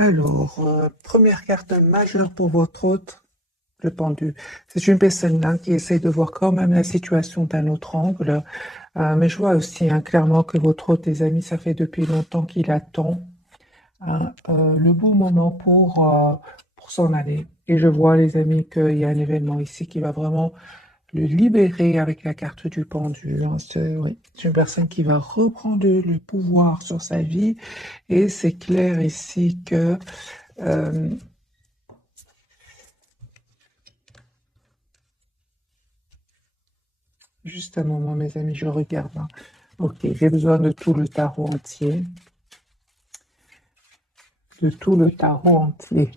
Alors, première carte majeure pour votre hôte, le pendu. C'est une personne là qui essaie de voir quand même la situation d'un autre angle. Mais je vois aussi clairement que votre hôte, les amis, ça fait depuis longtemps qu'il attend le bon moment pour s'en aller. Et je vois, les amis, qu'il y a un événement ici qui va vraiment le libérer avec la carte du pendu. Hein. Oui, c'est une personne qui va reprendre le pouvoir sur sa vie. Et c'est clair ici que euh, juste un moment, mes amis, je regarde. Hein. Ok, j'ai besoin de tout le tarot entier. De tout le tarot entier.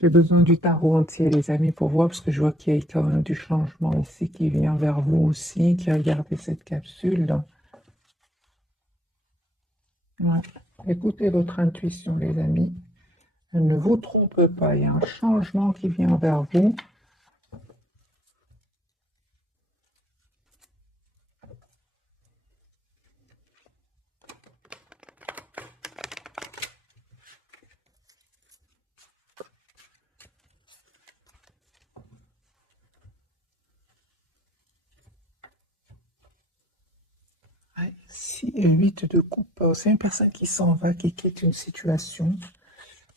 J'ai besoin du tarot entier, les amis, pour voir, parce que je vois qu'il y a quand même du changement ici qui vient vers vous aussi, qui a regardé cette capsule. Ouais. Écoutez votre intuition, les amis. Elle ne vous trompe pas, il y a un changement qui vient vers vous. Ouais, 8 de coupe, c'est une personne qui s'en va, qui quitte une situation.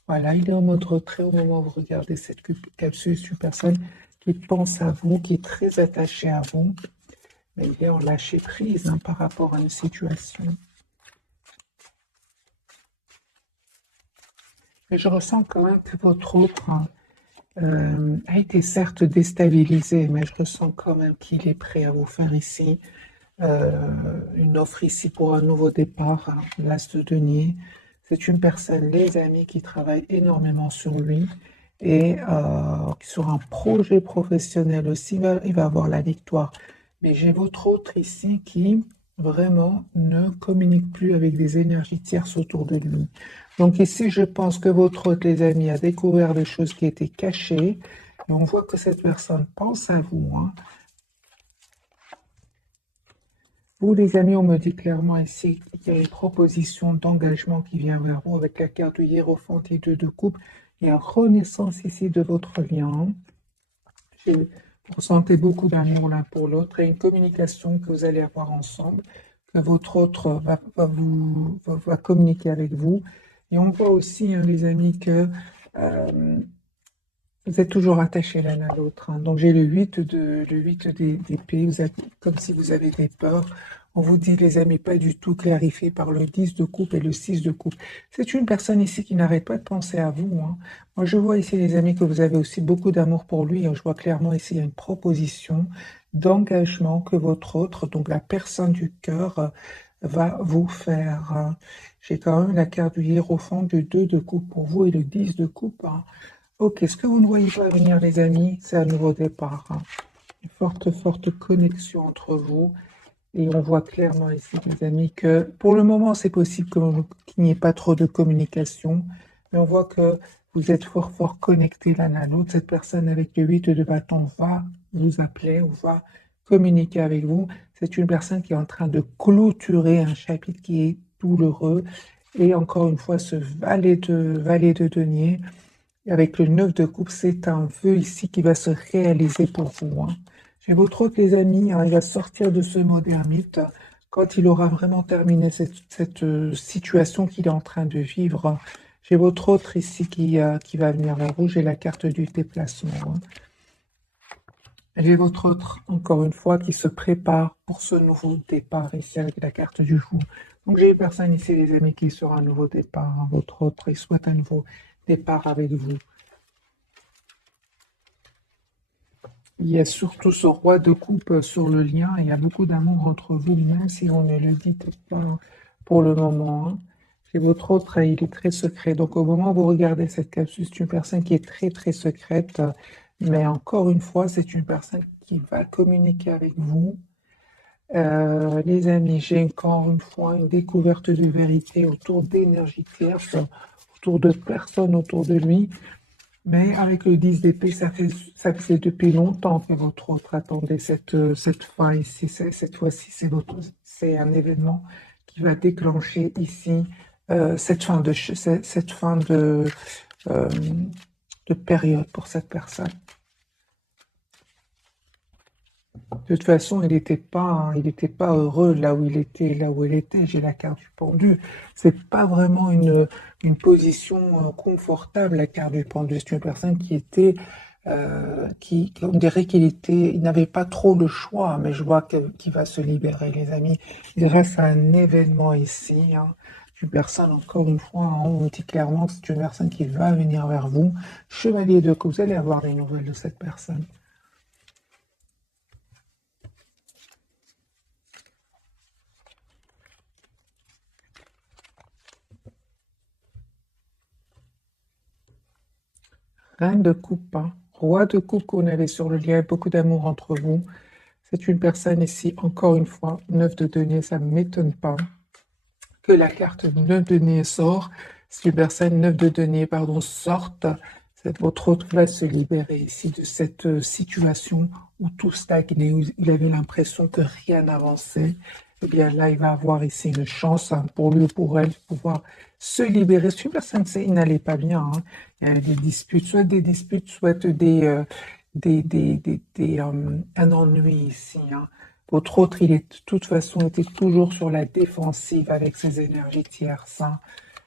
Voilà, il est en mode retrait au moment où vous regardez cette capsule. C'est une personne qui pense à vous, qui est très attachée à vous, mais il est en lâcher prise par rapport à une situation. Et je ressens quand même que votre autre a été certes déstabilisé, mais je ressens quand même qu'il est prêt à vous faire ici une offre ici pour un nouveau départ, hein, l'As de denier. C'est une personne, les amis, qui travaille énormément sur lui et sur un projet professionnel aussi, il va avoir la victoire. Mais j'ai votre autre ici qui vraiment ne communique plus avec des énergies tierces autour de lui. Donc ici, je pense que votre autre, les amis, a découvert des choses qui étaient cachées. Et on voit que cette personne pense à vous. Hein. Vous, les amis, on me dit clairement ici qu'il y a une proposition d'engagement qui vient vers vous avec la carte du Hiérophant et de coupe. Il y a une renaissance ici de votre lien. Vous ressentez beaucoup d'amour l'un pour l'autre et une communication que vous allez avoir ensemble, que votre autre va communiquer avec vous. Et on voit aussi, hein, les amis, que euh, vous êtes toujours attachés l'un à l'autre. Hein. Donc j'ai le 8 d'épée, vous êtes comme si vous avez des peurs. On vous dit, les amis, pas du tout clarifié par le 10 de coupe et le 6 de coupe. C'est une personne ici qui n'arrête pas de penser à vous. Hein. Moi, je vois ici, les amis, que vous avez aussi beaucoup d'amour pour lui. Je vois clairement ici, il y a une proposition d'engagement que votre autre, donc la personne du cœur, va vous faire. Hein. J'ai quand même la carte du Hiérophant, du 2 de coupe pour vous et le 10 de coupe. Hein. Ok, ce que vous ne voyez pas venir, les amis, c'est un nouveau départ. Hein. Une forte, forte connexion entre vous. Et on voit clairement ici, les amis, que pour le moment, c'est possible qu'il n'y ait pas trop de communication. Mais on voit que vous êtes fort, fort connectés l'un à l'autre. Cette personne avec le 8 de bâton va vous appeler ou va communiquer avec vous. C'est une personne qui est en train de clôturer un chapitre qui est douloureux. Et encore une fois, ce valet de denier. Et avec le 9 de coupe, c'est un vœu ici qui va se réaliser pour vous. Hein. J'ai votre autre, les amis, hein, il va sortir de ce mode ermite quand il aura vraiment terminé cette situation qu'il est en train de vivre. J'ai votre autre ici qui va venir vers vous. J'ai la carte du déplacement. Hein. J'ai votre autre, encore une fois, qui se prépare pour ce nouveau départ ici avec la carte du jour. Donc j'ai une personne ici, les amis, qui sera un nouveau départ. Hein. Votre autre, il souhaite un nouveau départ avec vous. Il y a surtout ce roi de coupe sur le lien. Il y a beaucoup d'amour entre vous, même si on ne le dit pas pour le moment. Hein. Et votre autre, il est très secret. Donc, au moment où vous regardez cette capsule, c'est une personne qui est très, très secrète. Mais encore une fois, c'est une personne qui va communiquer avec vous. Les amis, j'ai encore une fois une découverte de vérité autour d'énergie tierce, autour de personnes autour de lui. Mais avec le 10 d'épée, ça faisait depuis longtemps que votre autre attendait cette fin ici. Cette fois-ci, c'est un événement qui va déclencher ici cette fin euh, de période pour cette personne. De toute façon, il était pas heureux là où il était, là où elle était. J'ai la carte du pendu. C'est pas vraiment une position confortable, la carte du pendu. C'est une personne qui était, on dirait il n'avait pas trop le choix, mais je vois qu'il va se libérer, les amis, grâce à un événement ici, hein. Une personne, encore une fois, hein, on dit clairement que c'est une personne qui va venir vers vous. Chevalier de coupe, vous allez avoir des nouvelles de cette personne. Reine de coupe, hein. Roi de coupe qu'on avait sur le lien, beaucoup d'amour entre vous. C'est une personne ici, encore une fois, 9 de denier, ça ne m'étonne pas que la carte 9 de denier sort. Si une personne 9 de denier, pardon, sorte, votre autre va se libérer ici de cette situation où tout stagnait, où il avait l'impression que rien n'avançait. Eh bien là, il va avoir ici une chance, hein, pour lui ou pour elle de pouvoir se libérer. Si une personne sait, il n'allait pas bien, hein. Il y a des disputes, soit un ennui ici, hein. Votre autre, il est de toute façon était toujours sur la défensive avec ses énergies tierces, hein.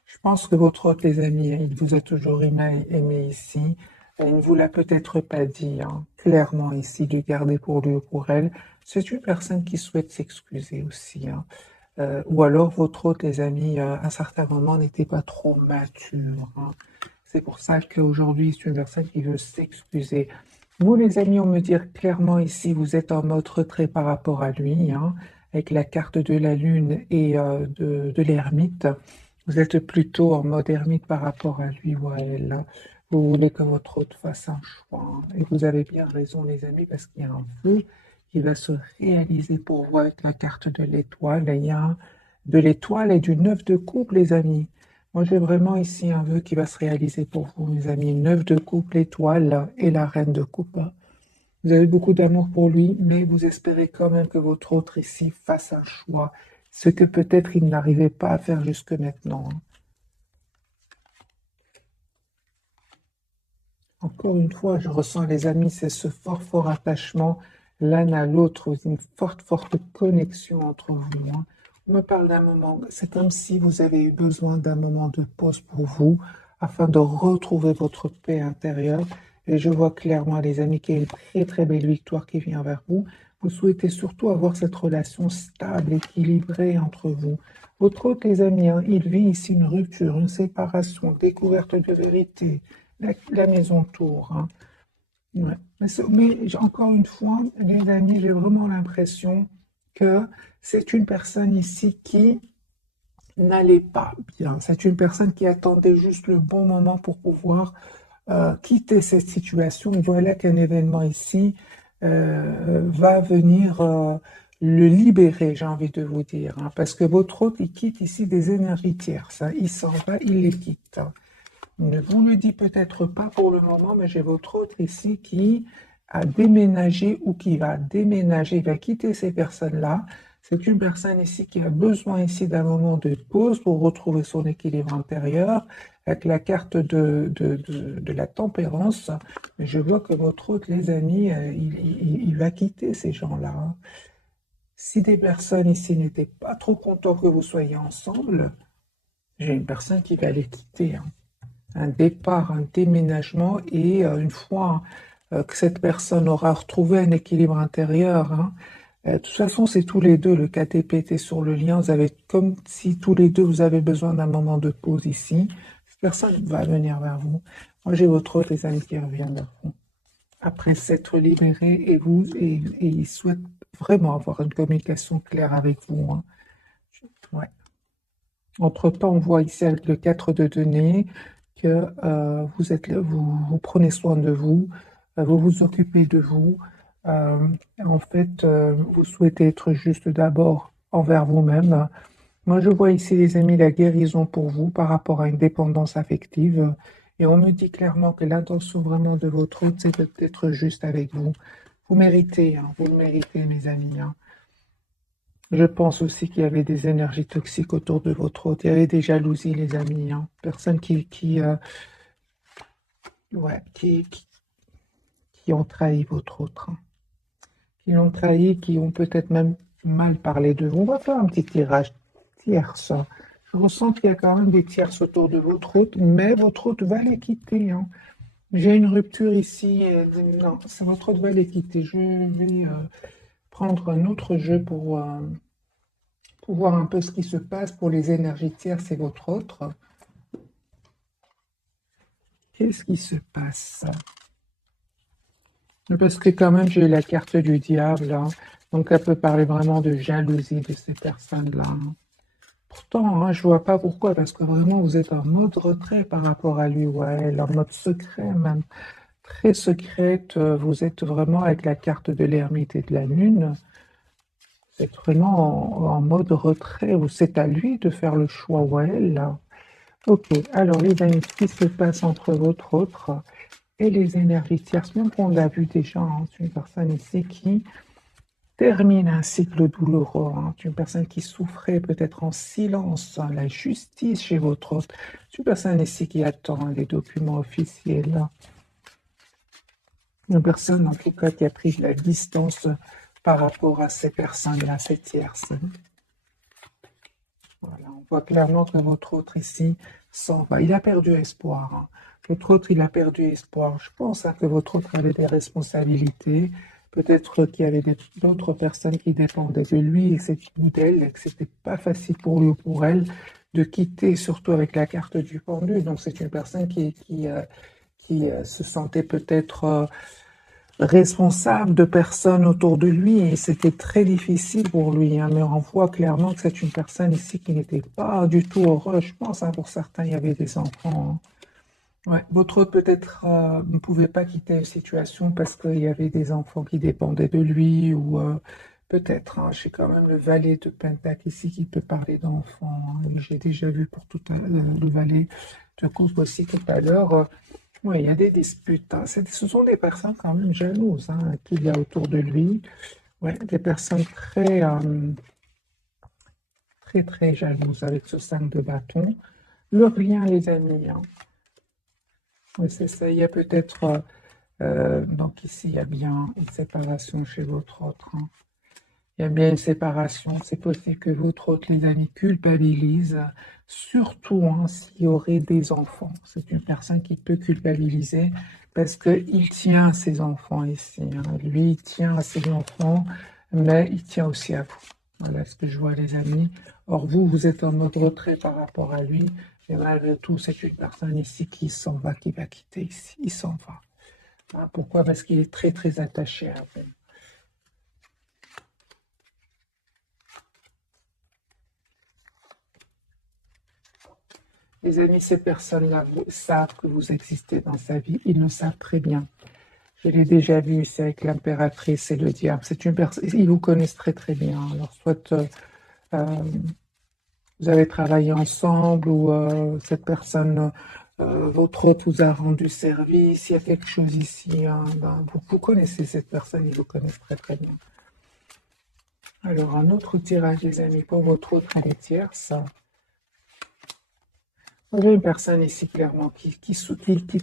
Je pense que votre autre, les amis, il vous a toujours aimé ici. Il ne vous l'a peut-être pas dit, hein, clairement ici, de garder pour lui ou pour elle. C'est une personne qui souhaite s'excuser aussi, hein. Ou alors votre autre, les amis, à un certain moment, n'était pas trop mature, hein. C'est pour ça qu'aujourd'hui, c'est une personne qui veut s'excuser. Vous, les amis, on me dit clairement ici, vous êtes en mode retrait par rapport à lui, hein, avec la carte de la lune et de l'ermite. Vous êtes plutôt en mode ermite par rapport à lui ou à elle, hein. Vous voulez que votre autre fasse un choix, hein. Et vous avez bien raison, les amis, parce qu'il y a un vœu qui va se réaliser pour vous avec la carte de l'étoile. Il y a de l'étoile et du 9 de coupe, les amis. Moi, j'ai vraiment ici un vœu qui va se réaliser pour vous, mes amis. 9 de coupe, l'étoile et la reine de coupe. Vous avez beaucoup d'amour pour lui, mais vous espérez quand même que votre autre ici fasse un choix, ce que peut-être il n'arrivait pas à faire jusque maintenant, hein. Encore une fois, je ressens, les amis, c'est ce fort, fort attachement l'un à l'autre, une forte, forte connexion entre vous, hein. On me parle d'un moment, c'est comme si vous avez eu besoin d'un moment de pause pour vous, afin de retrouver votre paix intérieure. Et je vois clairement, les amis, qu'il y a une très, très belle victoire qui vient vers vous. Vous souhaitez surtout avoir cette relation stable, équilibrée entre vous. Votre autre, les amis, hein, il vit ici une rupture, une séparation, découverte de vérité, la maison tour, hein. Ouais. Encore une fois, les amis, j'ai vraiment l'impression que c'est une personne ici qui n'allait pas bien. C'est une personne qui attendait juste le bon moment pour pouvoir quitter cette situation. Et voilà qu'un événement ici va venir le libérer, j'ai envie de vous dire, hein, parce que votre hôte, il quitte ici des énergies tierces, hein. Il s'en va, il les quitte, hein. Ne vous le dit peut-être pas pour le moment, mais j'ai votre autre ici qui a déménagé ou qui va déménager, il va quitter ces personnes-là. C'est une personne ici qui a besoin ici d'un moment de pause pour retrouver son équilibre intérieur avec la carte de la tempérance. Mais je vois que votre autre, les amis, il va quitter ces gens-là, hein. Si des personnes ici n'étaient pas trop contents que vous soyez ensemble, j'ai une personne qui va les quitter, hein. Un départ, un déménagement, et une fois que cette personne aura retrouvé un équilibre intérieur, hein, de toute façon, c'est tous les deux, le KTP était sur le lien, vous avez comme si tous les deux vous avez besoin d'un moment de pause ici. Cette personne va venir vers vous. Moi, j'ai votre autre, les amis, qui reviennent vers vous après s'être libéré, et il souhaite vraiment avoir une communication claire avec vous, hein. Ouais. Entre-temps, on voit ici avec le 4 de denier que vous êtes là, vous prenez soin de vous, vous vous occupez de vous. Euh, En fait, vous souhaitez être juste d'abord envers vous-même. Moi, je vois ici, les amis, la guérison pour vous par rapport à une dépendance affective. Et on me dit clairement que l'intention vraiment de votre hôte, c'est d'être juste avec vous. Vous méritez, hein, vous le méritez, mes amis, hein. Je pense aussi qu'il y avait des énergies toxiques autour de votre hôte. Il y avait des jalousies, les amis, hein. Personnes ouais, qui ont trahi votre hôte, hein. Qui l'ont trahi, qui ont peut-être même mal parlé de vous. On va faire un petit tirage tierce. Je ressens qu'il y a quand même des tierces autour de votre hôte, mais votre hôte va les quitter, hein. J'ai une rupture ici. Non, c'est votre hôte va les quitter. Je vais prendre un autre jeu pour voir un peu ce qui se passe pour les énergies tierces et votre autre. Qu'est-ce qui se passe? Parce que quand même, j'ai la carte du diable, hein. Donc, elle peut parler vraiment de jalousie de ces personnes-là, hein. Pourtant, hein, je vois pas pourquoi, parce que vraiment, vous êtes en mode retrait par rapport à lui, ouais, en mode secret même, très secrète. Vous êtes vraiment avec la carte de l'ermite et de la lune. Vous êtes vraiment en mode retrait, ou c'est à lui de faire le choix, ou à elle, là. Ok, alors les amis, ce qui se passe entre votre autre et les énergies tierces, même qu'on l'a vu déjà, hein, c'est une personne ici qui termine un cycle douloureux, hein, c'est une personne qui souffrait peut-être en silence, hein, la justice chez votre autre, c'est une personne ici qui attend les documents officiels, là. Une personne en tout cas qui a pris de la distance par rapport à ces personnes-là, ces tierces. Voilà, on voit clairement que votre autre ici s'en va. Il a perdu espoir, hein. Votre autre, il a perdu espoir. Je pense, hein, que votre autre avait des responsabilités. Peut-être qu'il y avait d'autres personnes qui dépendaient de lui et c'est ou d'elle, et que c'était pas facile pour lui ou pour elle de quitter, surtout avec la carte du pendu. Donc c'est une personne qui se sentait peut-être responsable de personnes autour de lui et c'était très difficile pour lui, hein, mais on voit clairement que c'est une personne ici qui n'était pas du tout heureuse. Je pense, hein, pour certains, il y avait des enfants, hein. Ouais, votre autre peut-être ne pouvait pas quitter une situation parce qu'il y avait des enfants qui dépendaient de lui ou peut-être, hein, j'ai quand même le valet de Pentacle ici qui peut parler d'enfants, hein. J'ai déjà vu pour tout à l'heure le valet de coupe aussi tout à l'heure. Oui, il y a des disputes, hein. Ce sont des personnes quand même jalouses, hein, qu'il y a autour de lui. Ouais, des personnes très, très jalouses avec ce 5 de bâton. Le rien, les amis, hein. Oui, c'est ça. Il y a peut-être, donc ici, il y a bien une séparation chez votre autre, hein. Il y a bien une séparation. C'est possible que votre autre, les amis, culpabilise, surtout, hein, s'il y aurait des enfants. C'est une personne qui peut culpabiliser parce qu'il tient à ses enfants ici, hein. Lui, il tient à ses enfants, mais il tient aussi à vous. Voilà ce que je vois, les amis. Or, vous, vous êtes en mode retrait par rapport à lui. Mais malgré tout, c'est une personne ici qui s'en va, qui va quitter ici. Il s'en va. Hein, pourquoi? Parce qu'il est très, très attaché à vous. Les amis, ces personnes-là savent que vous existez dans sa vie. Ils le savent très bien. Je l'ai déjà vu ici avec l'impératrice et le diable. C'est une personne. Ils vous connaissent très très bien. Alors soit euh, vous avez travaillé ensemble ou cette personne, votre hôte vous a rendu service. Il y a quelque chose ici, hein, ben, vous connaissez cette personne. Ils vous connaissent très très bien. Alors un autre tirage, les amis, pour votre autre et les tierces. J'ai une personne ici clairement qui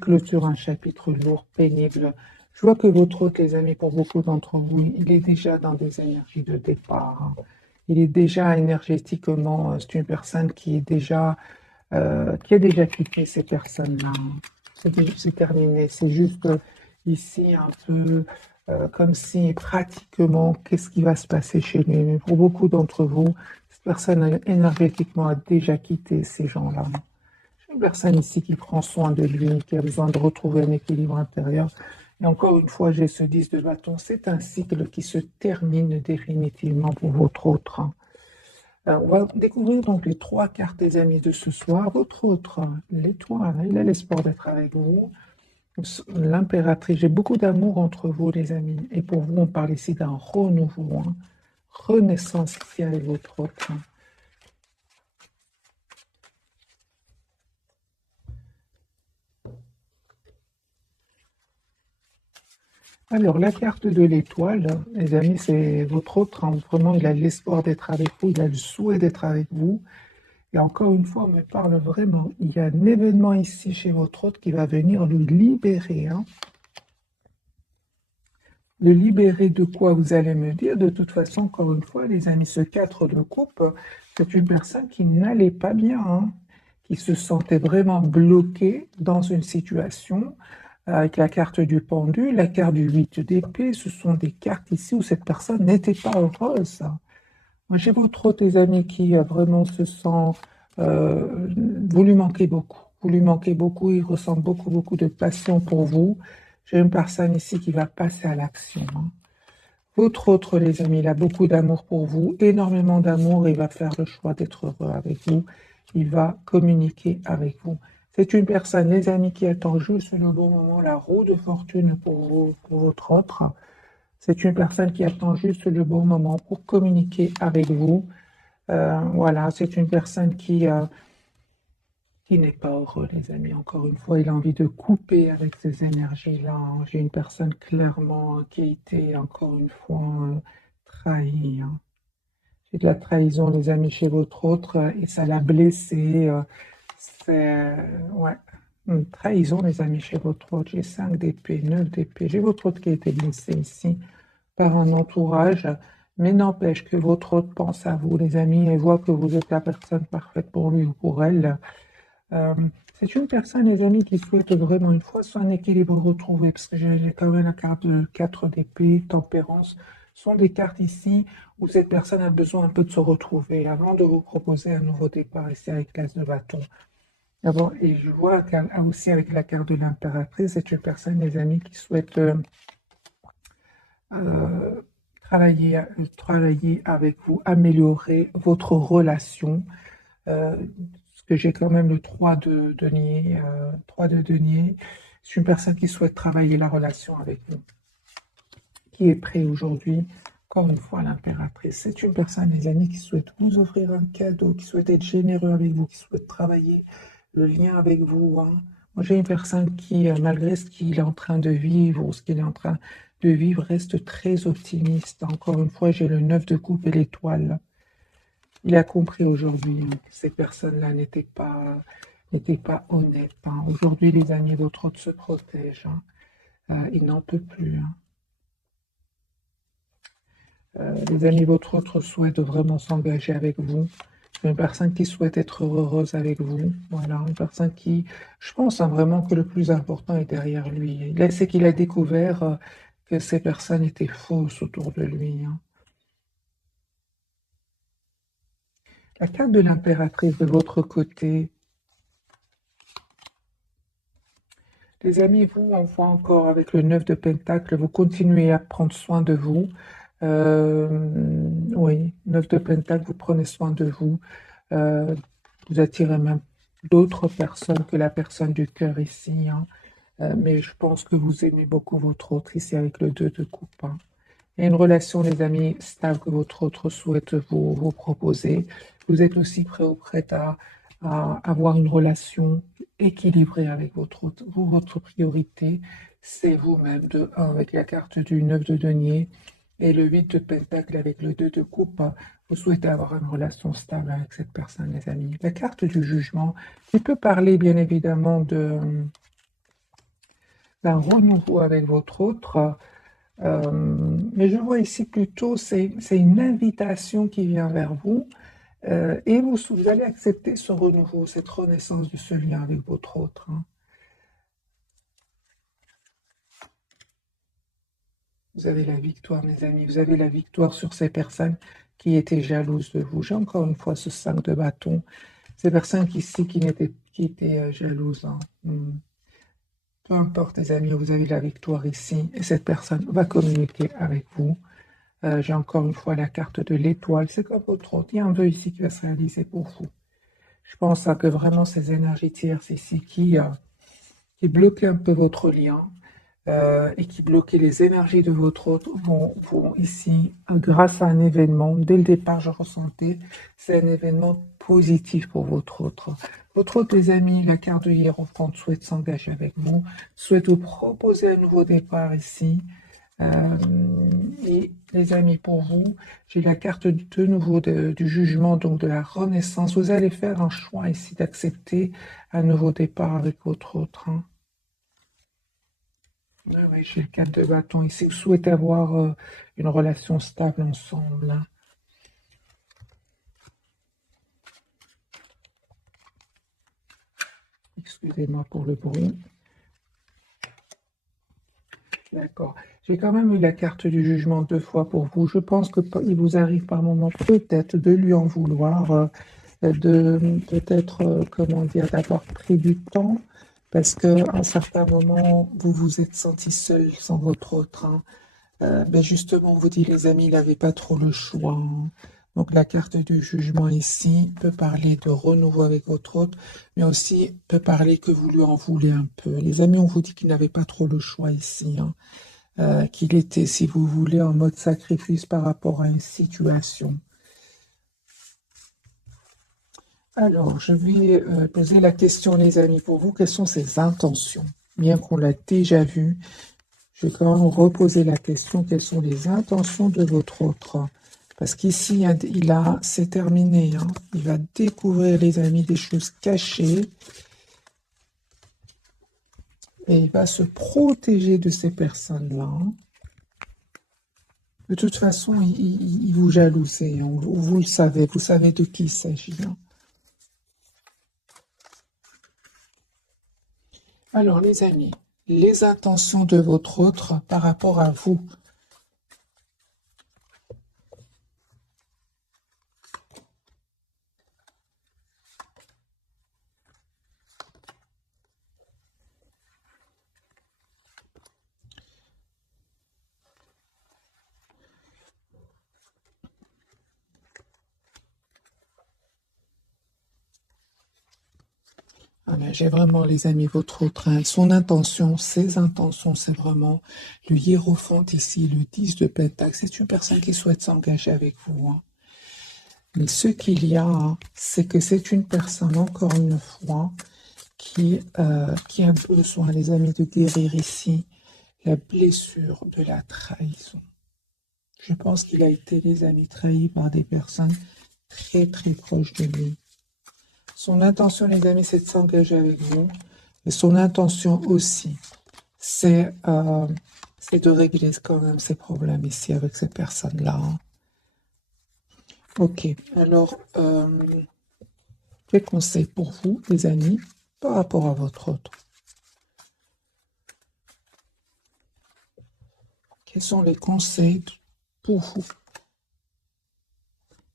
clôture un chapitre lourd, pénible. Je vois que votre hôte, les amis, pour beaucoup d'entre vous, il est déjà dans des énergies de départ, hein. Il est déjà énergétiquement, c'est une personne qui a déjà quitté ces personnes-là, hein. C'est terminé. C'est juste ici un peu comme si pratiquement, qu'est-ce qui va se passer chez lui? Mais pour beaucoup d'entre vous, cette personne énergétiquement a déjà quitté ces gens-là. Une personne ici qui prend soin de lui, qui a besoin de retrouver un équilibre intérieur. Et encore une fois, j'ai ce 10 de bâton. C'est un cycle qui se termine définitivement pour votre autre, hein. Alors, on va découvrir donc les trois cartes des amis de ce soir. Votre autre, l'étoile, il a l'espoir d'être avec vous. L'impératrice, j'ai beaucoup d'amour entre vous, les amis. Et pour vous, on parle ici d'un renouveau, hein. Renaissance ici avec votre autre, hein. Alors, la carte de l'étoile, les amis, c'est votre autre, hein. Vraiment, il a l'espoir d'être avec vous, il a le souhait d'être avec vous. Et encore une fois, on me parle vraiment, il y a un événement ici chez votre autre qui va venir le libérer, hein. Le libérer de quoi, vous allez me dire? De toute façon, encore une fois, les amis, ce 4 de coupe, c'est une personne qui n'allait pas bien, hein, qui se sentait vraiment bloquée dans une situation avec la carte du pendu, la carte du 8 d'épée. Ce sont des cartes ici où cette personne n'était pas heureuse. Moi, j'ai votre autre, les amis, qui vraiment se sent... euh, vous lui manquez beaucoup. Vous lui manquez beaucoup, il ressent beaucoup, beaucoup de passion pour vous. J'ai une personne ici qui va passer à l'action, hein. Votre autre, les amis, il a beaucoup d'amour pour vous, énormément d'amour, il va faire le choix d'être heureux avec vous, il va communiquer avec vous. C'est une personne, les amis, qui attend juste le bon moment, la roue de fortune pour vous, pour votre autre. C'est une personne qui attend juste le bon moment pour communiquer avec vous. Voilà, c'est une personne qui n'est pas heureux, les amis. Encore une fois, il a envie de couper avec ces énergies-là, hein. J'ai une personne clairement qui a été, encore une fois, trahie, hein. J'ai de la trahison, les amis, chez votre autre, et ça l'a blessé. C'est, ouais, une trahison, les amis, chez votre autre. J'ai 5 d'épée, 9 d'épée. J'ai votre autre qui a été blessé ici par un entourage, mais n'empêche que votre autre pense à vous, les amis, et voit que vous êtes la personne parfaite pour lui ou pour elle. Euh, c'est une personne, les amis, qui souhaite vraiment une fois son équilibre retrouvé, parce que j'ai quand même la carte de 4 d'épée, tempérance, sont des cartes ici où cette personne a besoin un peu de se retrouver avant de vous proposer un nouveau départ ici avec l'As de bâton. D'abord, et je vois aussi avec la carte de l'impératrice, c'est une personne, les amis, qui souhaite euh, travailler avec vous, améliorer votre relation. Parce que j'ai quand même le 3 de denier. 3 de denier. C'est une personne qui souhaite travailler la relation avec vous, qui est prêt aujourd'hui. Encore une fois, l'impératrice, c'est une personne, les amis, qui souhaite vous offrir un cadeau, qui souhaite être généreux avec vous, qui souhaite travailler le lien avec vous, hein. Moi, j'ai une personne qui, malgré ce qu'il est en train de vivre ou ce qu'il est en train de vivre, reste très optimiste. Encore une fois, j'ai le 9 de coupe et l'étoile. Il a compris aujourd'hui, hein, que ces personnes-là n'étaient pas honnêtes, hein. Aujourd'hui, les amis, votre autre se protège, hein. Il n'en peut plus, hein. Les amis, votre autre souhaite vraiment s'engager avec vous. Une personne qui souhaite être heureuse avec vous. Voilà, une personne qui, je pense, hein, vraiment que le plus important est derrière lui. C'est qu'il a découvert que ces personnes étaient fausses autour de lui, hein. La carte de l'impératrice de votre côté. Les amis, vous, on voit encore avec le 9 de Pentacle, vous continuez à prendre soin de vous. Euh, oui, 9 de Pentacle, vous prenez soin de vous. Euh, Vous attirez même d'autres personnes que la personne du cœur ici, hein. Mais je pense que vous aimez beaucoup votre autre ici avec le 2 de coupe, hein. Il y a une relation, les amis, stable que votre autre souhaite vous proposer. Vous êtes aussi prêt ou prête à avoir une relation équilibrée avec votre autre. Vous, votre priorité, c'est vous-même, de un avec la carte du 9 de denier et le 8 de pentacle avec le 2 de coupe. Vous souhaitez avoir une relation stable avec cette personne, les amis. La carte du jugement, qui peut parler bien évidemment d'un renouveau avec votre autre. Mais je vois ici plutôt, c'est une invitation qui vient vers vous, et vous allez accepter ce renouveau, cette renaissance de ce lien avec votre autre, hein. Vous avez la victoire, mes amis, vous avez la victoire sur ces personnes qui étaient jalouses de vous. J'ai encore une fois ce 5 de bâton, ces personnes qui étaient jalouses, hein. Peu importe, les amis, vous avez la victoire ici, et cette personne va communiquer avec vous. J'ai encore une fois la carte de l'étoile. C'est comme votre autre. Il y a un vœu ici qui va se réaliser pour vous. Je pense que vraiment ces énergies tierces ici qui bloquaient un peu votre lien, et qui bloquaient les énergies de votre autre vont ici, grâce à un événement, dès le départ, je ressentais, c'est un événement positif pour votre autre. Votre autre, les amis, la carte de Hiérophante souhaite s'engager avec vous, souhaite vous proposer un nouveau départ ici. Et les amis, pour vous, j'ai la carte de nouveau du jugement, donc de la renaissance. Vous allez faire un choix ici d'accepter un nouveau départ avec votre autre. Hein. Oui, j'ai le 4 de bâton ici. Vous souhaitez avoir une relation stable ensemble. Hein. Excusez-moi pour le bruit. D'accord. J'ai quand même eu la carte du jugement 2 fois pour vous. Je pense qu'il vous arrive par moment peut-être de lui en vouloir, de peut-être, comment dire, d'avoir pris du temps, parce qu'à un certain moment, vous vous êtes senti seul sans votre autre. Hein. Ben justement, on vous dit, les amis, il n'avait pas trop le choix. Hein. Donc la carte du jugement ici peut parler de renouveau avec votre autre, mais aussi peut parler que vous lui en voulez un peu. Les amis, on vous dit qu'il n'avait pas trop le choix ici. Hein. Qu'il était, si vous voulez, en mode sacrifice par rapport à une situation. Alors, je vais poser la question, les amis, pour vous. Quelles sont ses intentions? Bien qu'on l'a déjà vu, je vais quand même reposer la question. Quelles sont les intentions de votre autre? Parce qu'ici, c'est terminé. Hein. Il va découvrir, les amis, des choses cachées. Et il va se protéger de ces personnes-là. De toute façon, il vous jalousait. Hein. Vous le savez. Vous savez de qui il s'agit. Hein. Alors, les amis, les intentions de votre autre par rapport à vous. Voilà, j'ai vraiment, les amis, votre autre, hein, son intention, ses intentions, c'est vraiment le hiérophant ici, le 10 de Pentacle. C'est une personne qui souhaite s'engager avec vous. Hein. Mais ce qu'il y a, hein, c'est que c'est une personne, encore une fois, qui a besoin, les amis, de guérir ici la blessure de la trahison. Je pense qu'il a été, les amis, trahi par des personnes très, très proches de lui. Son intention, les amis, c'est de s'engager avec vous. Et son intention aussi, c'est de régler quand même ses problèmes ici avec ces personnes-là. Hein. Ok, alors, quel conseil pour vous, les amis, par rapport à votre autre? Quels sont les conseils pour vous?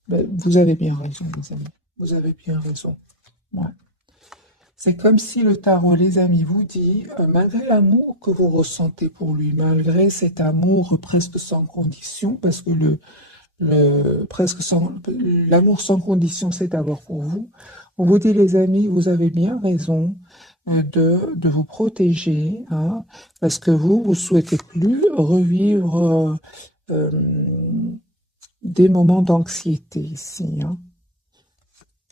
Ben, vous avez bien raison, les amis. Vous avez bien raison. Ouais. C'est comme si le tarot, les amis, vous dit, malgré l'amour que vous ressentez pour lui, malgré cet amour presque sans condition, parce que l'amour sans condition, c'est d'abord pour vous. On vous dit, les amis, vous avez bien raison de vous protéger, hein, parce que vous souhaitez plus revivre des moments d'anxiété ici. Hein.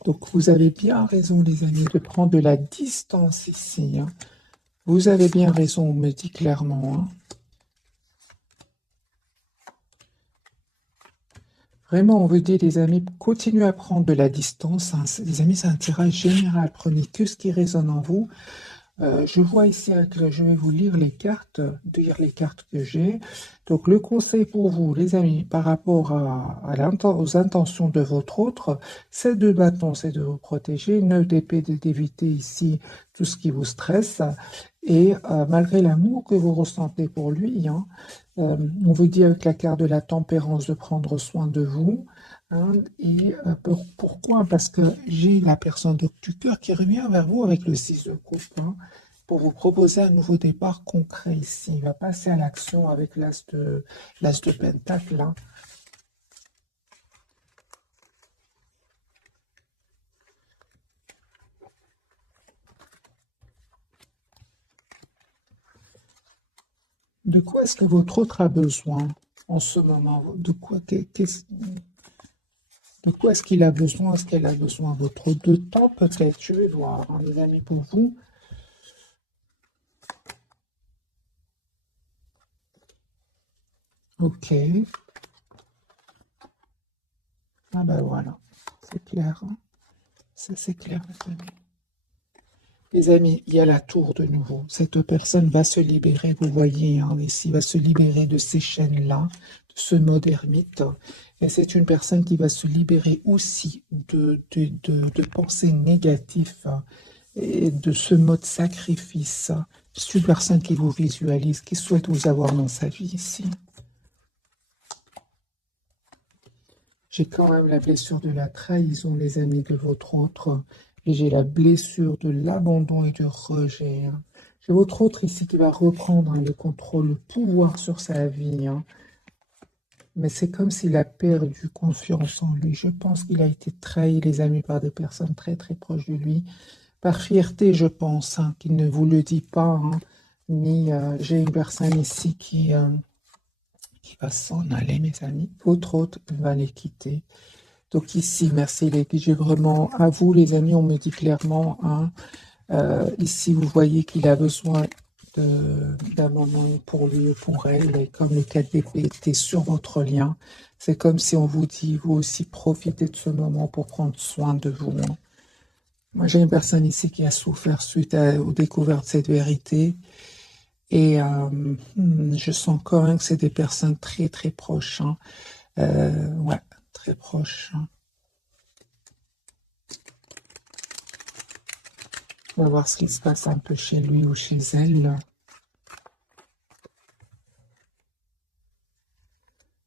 Donc, vous avez bien raison, les amis, de prendre de la distance ici. Hein. Vous avez bien raison, on me dit clairement. Hein. Vraiment, on veut dire, les amis, continuez à prendre de la distance. Hein. Les amis, c'est un tirage général. Prenez que ce qui résonne en vous. Je vois ici, je vais vous lire les cartes, que j'ai. Donc, le conseil pour vous, les amis, par rapport aux intentions de votre autre, c'est de bâton, c'est de vous protéger, 9 d'épée, d'éviter ici tout ce qui vous stresse. Et malgré l'amour que vous ressentez pour lui, hein, on vous dit avec la carte de la tempérance de prendre soin de vous. Hein, et pourquoi? Parce que j'ai la personne du cœur qui revient vers vous avec le 6 de coupe, hein, pour vous proposer un nouveau départ concret ici. Il va passer à l'action avec l'as de Pentacle. Hein. De quoi est-ce que votre autre a besoin en ce moment? De quoi est-ce qu'il a besoin? Est-ce qu'elle a besoin de votre de temps peut-être? Je vais voir, hein, les amis, pour vous. Ok. Ah ben voilà, c'est clair, hein. Ça c'est clair, les amis. Les amis, il y a la tour de nouveau. Cette personne va se libérer, vous voyez, hein, ici, va se libérer de ces chaînes-là, de ce mode ermite. Et c'est une personne qui va se libérer aussi de pensées négatives, hein, et de ce mode sacrifice. C'est une personne qui vous visualise, qui souhaite vous avoir dans sa vie ici. J'ai quand même la blessure de la trahison, les amis, de votre autre. Et j'ai la blessure de l'abandon et du rejet, hein. J'ai votre autre ici qui va reprendre, hein, le contrôle, le pouvoir sur sa vie, hein. Mais c'est comme s'il a perdu confiance en lui. Je pense qu'il a été trahi, les amis, par des personnes très très proches de lui. Par fierté, je pense, hein, qu'il ne vous le dit pas, hein, ni j'ai une personne ici qui va s'en aller, mes amis. Votre autre va les quitter. Donc ici, merci les j'ai vraiment, à vous les amis, on me dit clairement, hein, ici vous voyez qu'il a besoin d'un moment pour lui ou pour elle, et comme le 4 d'épée était sur votre lien, c'est comme si on vous dit, vous aussi profitez de ce moment pour prendre soin de vous, hein. Moi j'ai une personne ici qui a souffert suite aux découvertes de cette vérité, et je sens quand même que c'est des personnes très très proches, hein. Ouais, très proches, hein. On va voir ce qui se passe un peu chez lui ou chez elle.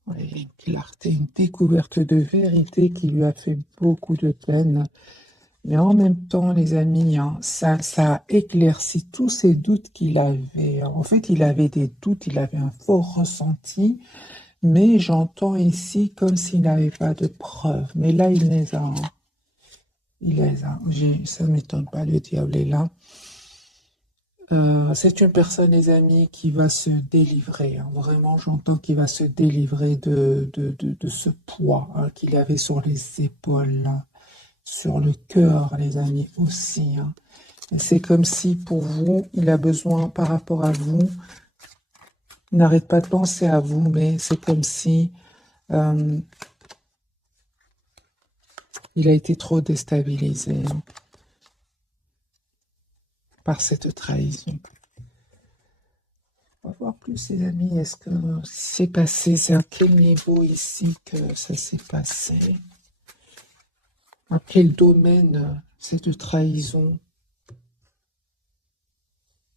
Ouais, une clarté, une découverte de vérité qui lui a fait beaucoup de peine. Mais en même temps, les amis, hein, ça a éclairci tous ces doutes qu'il avait. En fait, il avait des doutes, il avait un fort ressenti, mais j'entends ici comme s'il n'avait pas de preuves. Mais là, il les a, hein. Il les a. Ça ne m'étonne pas, le diable est là. C'est une personne, les amis, qui va se délivrer, hein. Vraiment, j'entends qu'il va se délivrer de ce poids, hein, qu'il avait sur les épaules, là, sur le cœur, les amis, aussi, hein. Et c'est comme si, pour vous, il a besoin, par rapport à vous, il n'arrête pas de penser à vous, mais c'est comme si il a été trop déstabilisé, hein, par cette trahison. On va voir plus, les amis. Est-ce que c'est passé? C'est à quel niveau ici que ça s'est passé? À quel domaine cette trahison?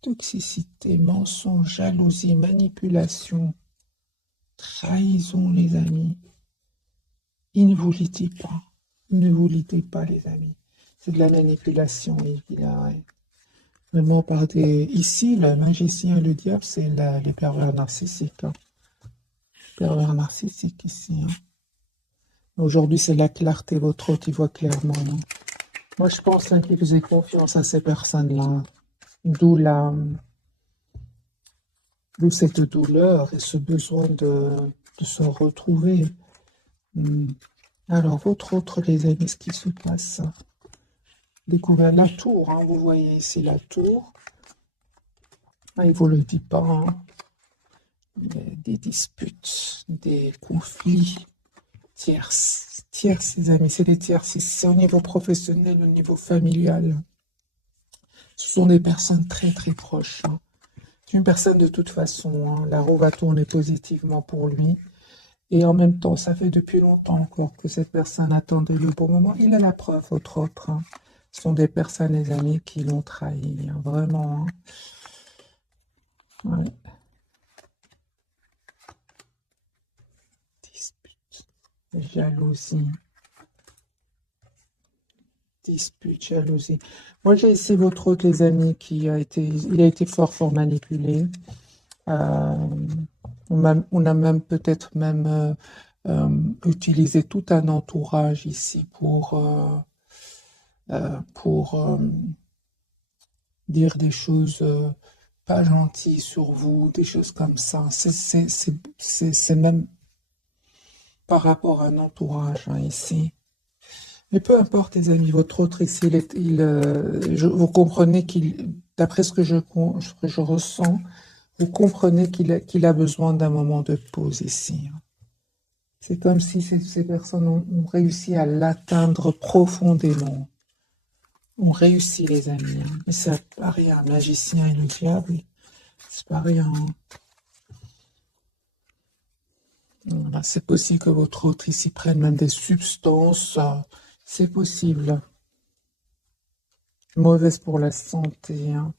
Toxicité, mensonge, jalousie, manipulation, trahison, les amis. Il ne vous le dit pas. Il ne vous le dit pas, les amis. C'est de la manipulation. Il a vraiment par des... Ici, le magicien et le diable, c'est les pervers narcissiques, hein. Pervers narcissique ici, hein. Aujourd'hui, c'est la clarté. Votre hôte, il voit clairement, hein. Moi, je pense, hein, qu'il faisait confiance à ces personnes-là. D'où cette douleur et ce besoin de se retrouver. Alors, votre autre, les amis, ce qui se passe? Découvert la tour, hein, vous voyez ici la tour. Ah, il ne vous le dit pas, hein. Des disputes, des conflits. Tierces, les amis, c'est des tierces. C'est au niveau professionnel, au niveau familial. Ce sont des personnes très très proches, hein. C'est une personne de toute façon, hein, la roue va tourner positivement pour lui. Et en même temps, ça fait depuis longtemps encore que cette personne attendait le bon moment. Il a la preuve, votre autre, hein. Ce sont des personnes, les amis, qui l'ont trahi, hein, vraiment, hein. Ouais. Dispute, jalousie. Dispute, jalousie. Moi, j'ai ici votre autre, les amis, il a été fort, fort manipulé. On a même peut-être même utilisé tout un entourage ici pour dire des choses pas gentilles sur vous, des choses comme ça. C'est même par rapport à un entourage, hein, ici. Mais peu importe, les amis, votre autre ici, vous comprenez qu'il, d'après ce que je ressens, Vous comprenez qu'il a besoin d'un moment de pause ici, hein. C'est comme si ces personnes ont réussi à l'atteindre profondément. On réussit, les amis, hein. Mais c'est pas rien. Un magicien et le diable, c'est pas rien, hein. Voilà, c'est possible que votre autre ici prenne même des substances. C'est possible. Mauvaise pour la santé, hein.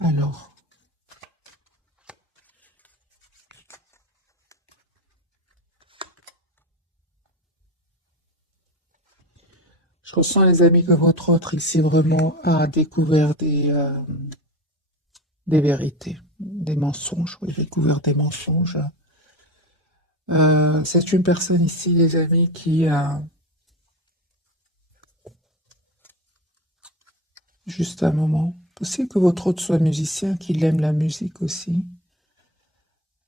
Alors, je ressens, les amis, que votre autre ici vraiment a découvert des vérités, des mensonges. Oui, découvert des mensonges. C'est une personne ici, les amis, qui a juste un moment. Possible que votre autre soit musicien, qu'il aime la musique aussi.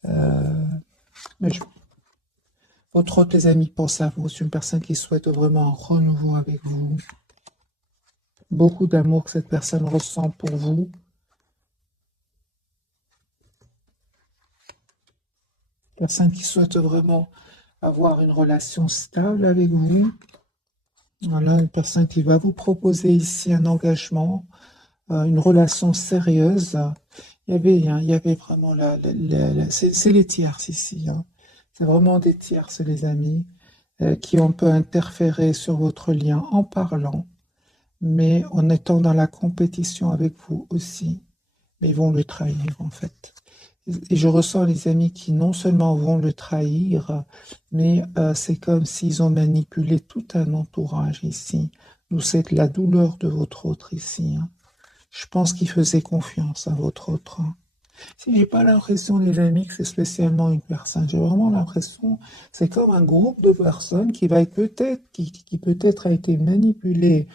Mais votre autre, les amis, pense à vous. C'est une personne qui souhaite vraiment un renouveau avec vous. Beaucoup d'amour que cette personne ressent pour vous. Personne qui souhaite vraiment avoir une relation stable avec vous. Voilà, une personne qui va vous proposer ici un engagement, une relation sérieuse. Il y avait vraiment c'est les tierces ici, hein. C'est vraiment des tierces, les amis, qui on peut interférer sur votre lien en parlant, mais en étant dans la compétition avec vous aussi. Mais ils vont le trahir, en fait. Et je ressens, les amis, qui non seulement vont le trahir, mais c'est comme s'ils ont manipulé tout un entourage ici. D'où c'est la douleur de votre autre ici, hein. Je pense qu'il faisait confiance à votre autre, hein. Si j'ai pas l'impression, les amis, que c'est spécialement une personne, j'ai vraiment l'impression, c'est comme un groupe de personnes qui va être qui peut-être a été manipulé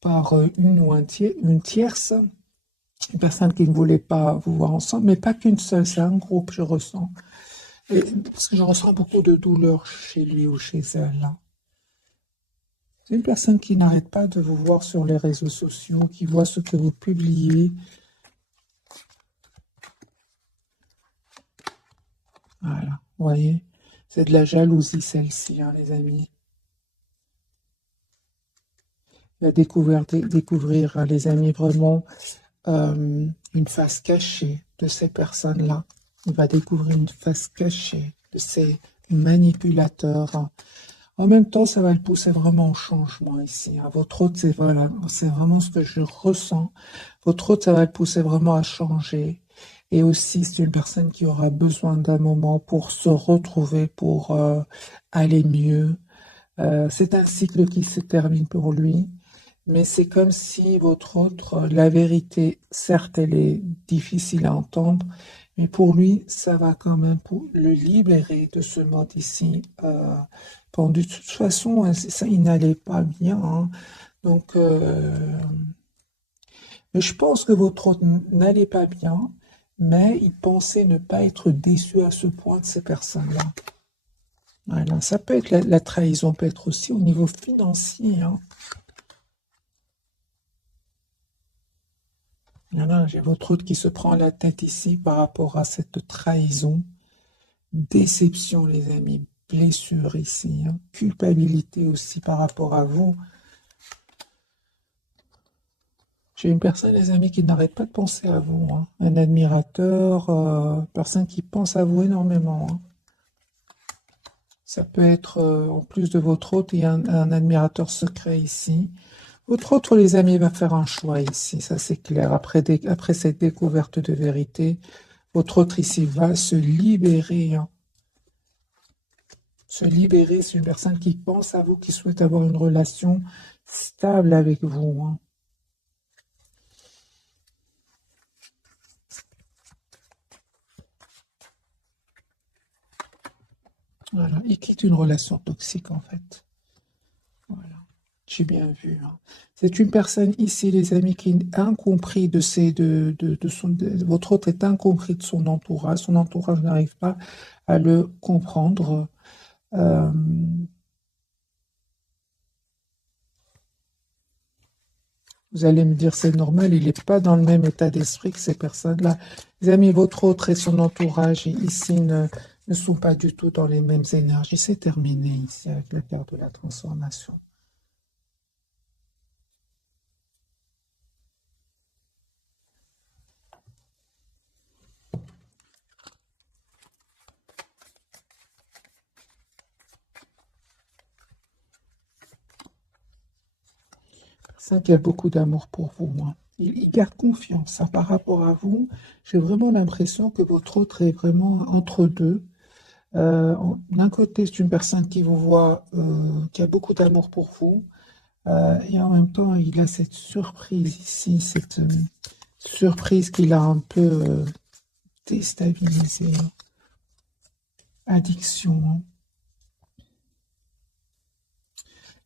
par une tierce, une personne qui ne voulait pas vous voir ensemble, mais pas qu'une seule, c'est un groupe, je ressens. Et, parce que je ressens beaucoup de douleur chez lui ou chez elle, hein. C'est une personne qui n'arrête pas de vous voir sur les réseaux sociaux, qui voit ce que vous publiez. Voilà, vous voyez, c'est de la jalousie, celle-ci, hein, les amis. Il va découvrir, hein, les amis, vraiment une face cachée de ces personnes-là. Il va découvrir une face cachée de ces manipulateurs, hein. En même temps, ça va le pousser vraiment au changement ici, hein. Votre hôte, c'est voilà, c'est vraiment ce que je ressens. Votre hôte, ça va le pousser vraiment à changer. Et aussi, c'est une personne qui aura besoin d'un moment pour se retrouver, pour aller mieux. C'est un cycle qui se termine pour lui, mais c'est comme si votre autre, la vérité, certes, elle est difficile à entendre, mais pour lui, ça va quand même pour le libérer de ce mode ici. De toute façon, hein, ça, il n'allait pas bien, hein. Donc, mais je pense que votre autre n'allait pas bien, mais il pensait ne pas être déçu à ce point de ces personnes-là. Voilà, ça peut être la trahison, peut être aussi au niveau financier, hein. Voilà, j'ai votre autre qui se prend la tête ici par rapport à cette trahison, déception, les amis, blessure ici, hein, culpabilité aussi par rapport à vous. J'ai une personne, les amis, qui n'arrête pas de penser à vous, hein. Un admirateur, personne qui pense à vous énormément, hein. Ça peut être, en plus de votre hôte, il y a un admirateur secret ici. Votre autre, les amis, va faire un choix ici, ça c'est clair. Après cette découverte de vérité, votre autre ici va se libérer, hein. Se libérer, c'est une personne qui pense à vous, qui souhaite avoir une relation stable avec vous, hein. Voilà, il quitte une relation toxique en fait. Voilà, j'ai bien vu, hein. C'est une personne ici, les amis, qui est incompris votre autre est incompris de son entourage. Son entourage n'arrive pas à le comprendre. Euh, Vous allez me dire, c'est normal, il n'est pas dans le même état d'esprit que ces personnes-là. Les amis, votre autre et son entourage ici ne sont pas du tout dans les mêmes énergies. C'est terminé ici avec le cœur de la transformation. Personne qui a beaucoup d'amour pour vous, moi. Il garde confiance hein, par rapport à vous. J'ai vraiment l'impression que votre autre est vraiment entre deux. D'un côté, c'est une personne qui vous voit, qui a beaucoup d'amour pour vous, et en même temps, il a cette surprise ici, cette surprise qu'il a un peu déstabilisée. Addiction. Hein.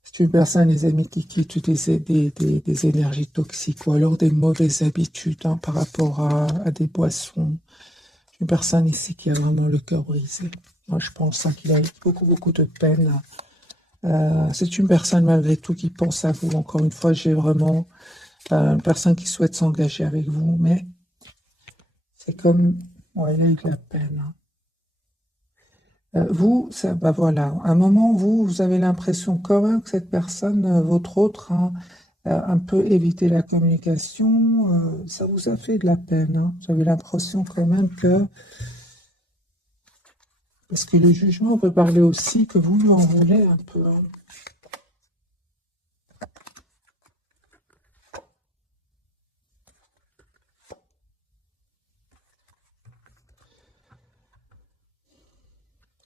C'est une personne, les amis, qui utilise des énergies toxiques ou alors des mauvaises habitudes hein, par rapport à des boissons. Une personne ici qui a vraiment le cœur brisé. Moi, je pense hein, qu'il a beaucoup, beaucoup de peine. C'est une personne, malgré tout, qui pense à vous. Encore une fois, j'ai vraiment une personne qui souhaite s'engager avec vous, mais c'est comme... Ouais, il a eu de la peine. Hein. Vous, ça, bah voilà, à un moment, vous avez l'impression quand même que cette personne, votre autre, hein, a un peu évité la communication, ça vous a fait de la peine. Hein. Vous avez l'impression quand même que, parce que le jugement peut parler aussi que vous lui en voulez un peu. Hein.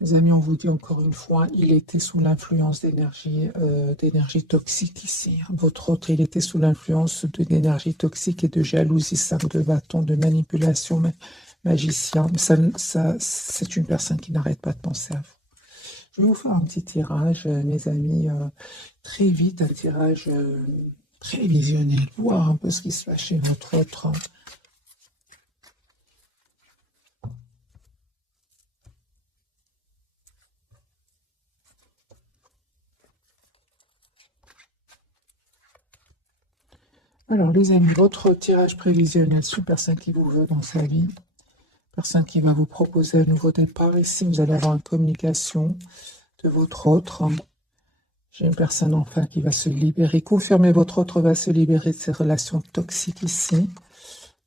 Les amis, on vous dit encore une fois, il était sous l'influence d'énergie toxique ici. Votre autre, il était sous l'influence d'énergie toxique et de jalousie, 5 de bâton, de manipulation, magicien. C'est une personne qui n'arrête pas de penser à vous. Je vais vous faire un petit tirage, mes amis, très vite, un tirage prévisionnel, voir un peu ce qui se passe chez votre autre. Alors, les amis, votre tirage prévisionnel sur personne qui vous veut dans sa vie, personne qui va vous proposer un nouveau départ. Ici, vous allez avoir une communication de votre autre. J'ai une personne enfin qui va se libérer. Confirmez, votre autre va se libérer de ces relations toxiques ici.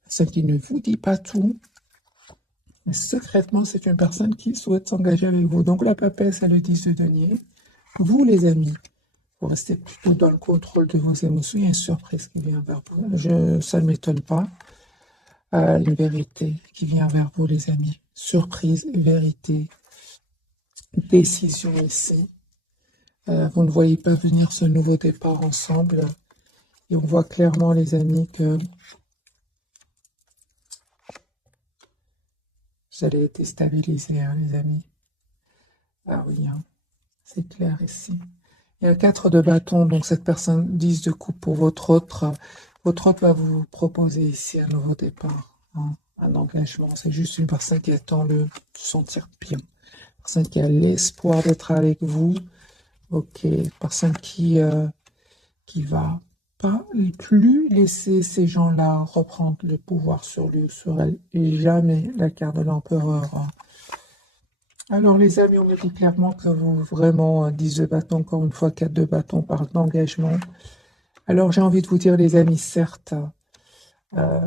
Personne qui ne vous dit pas tout. Mais secrètement, c'est une personne qui souhaite s'engager avec vous. Donc, la papesse, c'est le 10 de denier. Vous, les amis, vous restez plutôt dans le contrôle de vos émotions. Il y a une surprise qui vient vers vous. Ça ne m'étonne pas. Une vérité qui vient vers vous, les amis. Surprise, vérité, décision ici. Vous ne voyez pas venir ce nouveau départ ensemble. Et on voit clairement, les amis, que vous allez être déstabilisés, hein, les amis. Ah oui, hein, c'est clair ici. Il y a 4 de bâton, donc cette personne 10 de coupe pour votre autre. Votre autre va vous proposer ici un nouveau départ, hein, un engagement. C'est juste une personne qui attend de se sentir bien. Personne qui a l'espoir d'être avec vous. Ok, personne qui va pas plus laisser ces gens-là reprendre le pouvoir sur lui ou sur elle. Et jamais la carte de l'empereur. Hein. Alors les amis, on me dit clairement que vous vraiment 10 de bâton, encore une fois 4 de bâton parle d'engagement. Alors j'ai envie de vous dire les amis, certes,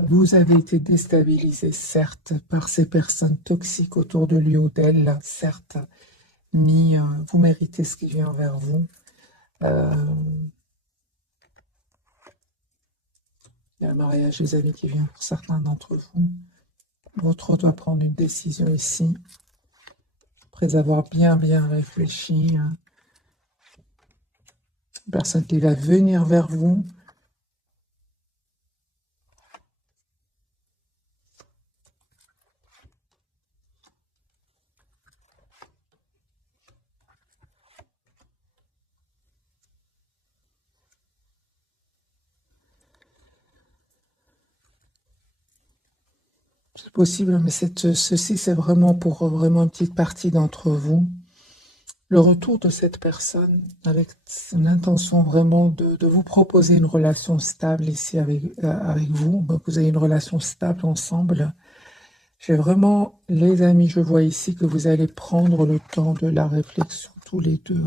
vous avez été déstabilisés, certes, par ces personnes toxiques autour de lui ou d'elle, certes, mais vous méritez ce qui vient vers vous. Il y a un mariage, les amis, qui vient pour certains d'entre vous. Votre doit prendre une décision ici, après avoir bien réfléchi. Hein. Une personne qui va venir vers vous. C'est possible, mais ceci, c'est vraiment pour vraiment une petite partie d'entre vous. le retour de cette personne avec une intention vraiment de vous proposer une relation stable ici avec vous. Donc, vous avez une relation stable ensemble. J'ai vraiment, les amis, je vois ici que vous allez prendre le temps de la réflexion tous les deux.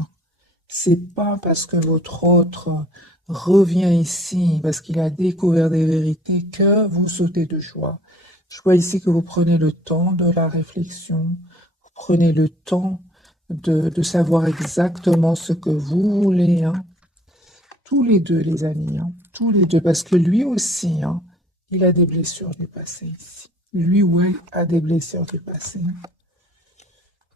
C'est pas parce que votre autre revient ici, parce qu'il a découvert des vérités, que vous sautez de joie. Je vois ici que vous prenez le temps de la réflexion, vous prenez le temps de savoir exactement ce que vous voulez, hein. Tous les deux, les amis, hein. Tous les deux, parce que lui aussi, hein, il a des blessures du passé ici. Lui ou elle a des blessures du passé.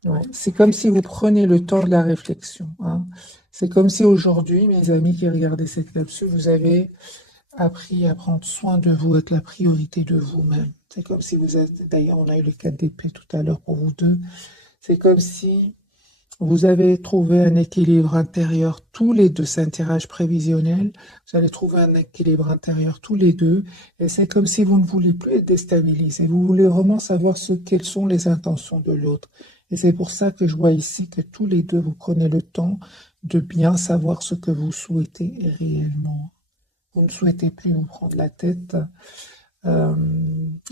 Ouais, c'est comme si vous preniez le temps de la réflexion, hein. C'est comme si aujourd'hui, mes amis qui regardaient cette capsule, vous avez appris à prendre soin de vous, être la priorité de vous-même. C'est comme si vous êtes, d'ailleurs, on a eu le 4 d'épée tout à l'heure pour vous deux. C'est comme si vous avez trouvé un équilibre intérieur tous les deux. C'est un tirage prévisionnel. Vous allez trouver un équilibre intérieur tous les deux. Et c'est comme si vous ne voulez plus être déstabilisé. Vous voulez vraiment savoir quelles sont les intentions de l'autre. Et c'est pour ça que je vois ici que tous les deux, vous prenez le temps de bien savoir ce que vous souhaitez réellement. Vous ne souhaitez plus vous prendre la tête. Euh,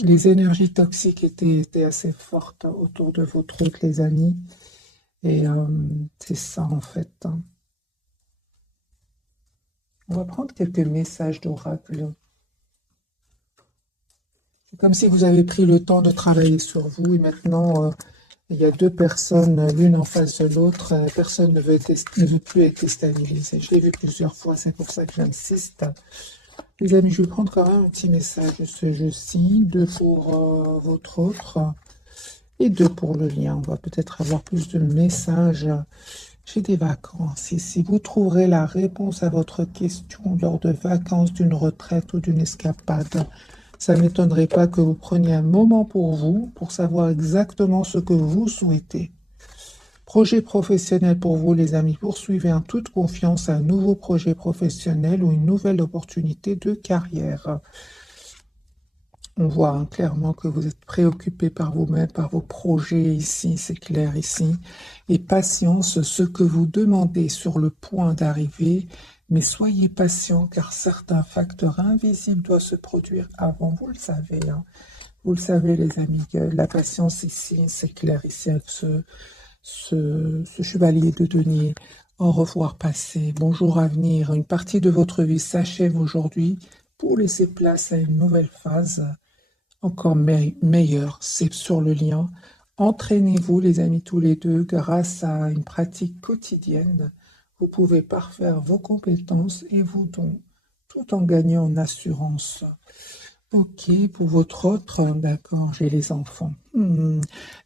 les énergies toxiques étaient assez fortes autour de vos trucs, les amis. Et c'est ça en fait, hein. On va prendre quelques messages d'oracle. C'est comme si vous avez pris le temps de travailler sur vous et maintenant il y a deux personnes l'une en face de l'autre. Personne ne veut plus être déstabilisé. Je l'ai vu plusieurs fois, c'est pour ça que j'insiste. Les amis, je vais prendre quand même un petit message de ce jeu-ci. Deux pour votre autre et deux pour le lien. On va peut-être avoir plus de messages. J'ai des vacances ici. Vous trouverez la réponse à votre question lors de vacances, d'une retraite ou d'une escapade. Ça ne m'étonnerait pas que vous preniez un moment pour vous, pour savoir exactement ce que vous souhaitez. Projet professionnel pour vous, les amis. Poursuivez en toute confiance un nouveau projet professionnel ou une nouvelle opportunité de carrière. On voit hein, clairement que vous êtes préoccupé par vous-même, par vos projets ici, c'est clair ici. Et patience, ce que vous demandez sur le point d'arriver, mais soyez patient car certains facteurs invisibles doivent se produire avant. Vous le savez, hein. Vous le savez les amis, que la patience ici, c'est clair ici avec ce chevalier de denier. Au revoir passé, bonjour à venir. Une partie de votre vie s'achève aujourd'hui pour laisser place à une nouvelle phase encore meilleur, c'est sur le lien. Entraînez-vous, les amis, tous les deux, grâce à une pratique quotidienne. Vous pouvez parfaire vos compétences et vos dons, tout en gagnant en assurance. Ok, pour votre autre, d'accord, j'ai les enfants.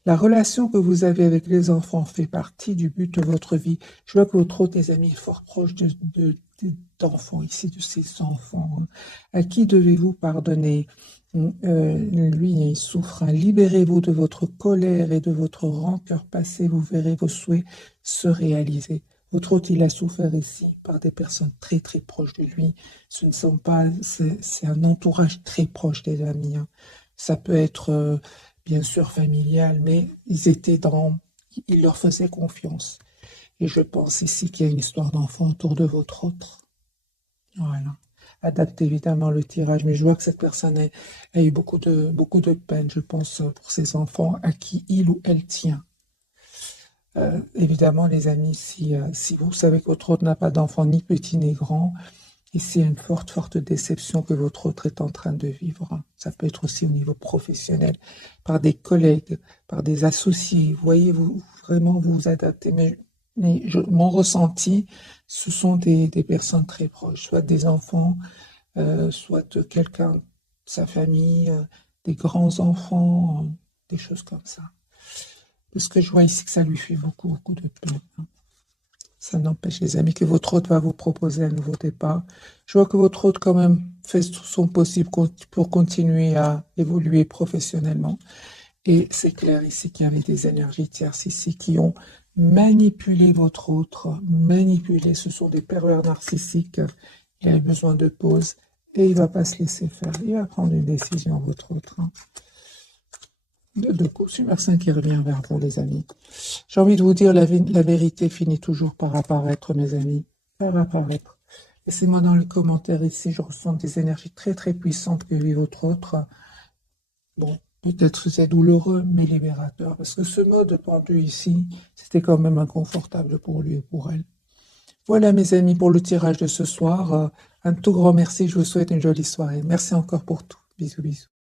La relation que vous avez avec les enfants fait partie du but de votre vie. Je vois que votre autre, les amis, est fort proche d'enfants ici, de ses enfants. À qui devez-vous pardonner? Lui, il souffre. Libérez-vous de votre colère et de votre rancœur passée. Vous verrez vos souhaits se réaliser. Votre autre, il a souffert ici par des personnes très très proches de lui. Ce ne sont pas, c'est un entourage très proche des amis, hein. Ça peut être bien sûr familial, mais ils leur faisaient confiance. Et je pense ici qu'il y a une histoire d'enfant autour de votre autre. Voilà. Adaptez évidemment le tirage, mais je vois que cette personne a eu beaucoup de peine, je pense, pour ses enfants à qui il ou elle tient. Évidemment, les amis, si vous savez que votre autre n'a pas d'enfant, ni petit ni grand, ici, il y a une forte, forte déception que votre autre est en train de vivre. Ça peut être aussi au niveau professionnel, par des collègues, par des associés. Voyez, vous vraiment vous adaptez. Mon ressenti, ce sont des personnes très proches, soit des enfants, soit quelqu'un de sa famille, des grands-enfants, des choses comme ça. Parce que je vois ici que ça lui fait beaucoup, beaucoup de peine, hein. Ça n'empêche, les amis, que votre hôte va vous proposer un nouveau départ. Je vois que votre hôte, quand même, fait tout son possible pour continuer à évoluer professionnellement. Et c'est clair ici qu'il y avait des énergies tierces ici qui ont manipulé votre autre, manipulé. Ce sont des pervers narcissiques. Il a besoin de pause et il ne va pas se laisser faire. Il va prendre une décision, votre autre, hein. De coups, super 5 qui revient vers vous, les amis. J'ai envie de vous dire, la vérité finit toujours par apparaître, mes amis. Par apparaître. Laissez-moi dans les commentaires ici, je ressens des énergies très très puissantes que vit votre autre. Bon, peut-être c'est douloureux, mais libérateur. Parce que ce mode pendu ici, c'était quand même inconfortable pour lui ou pour elle. Voilà, mes amis, pour le tirage de ce soir. Un tout grand merci. Je vous souhaite une jolie soirée. Merci encore pour tout. Bisous, bisous.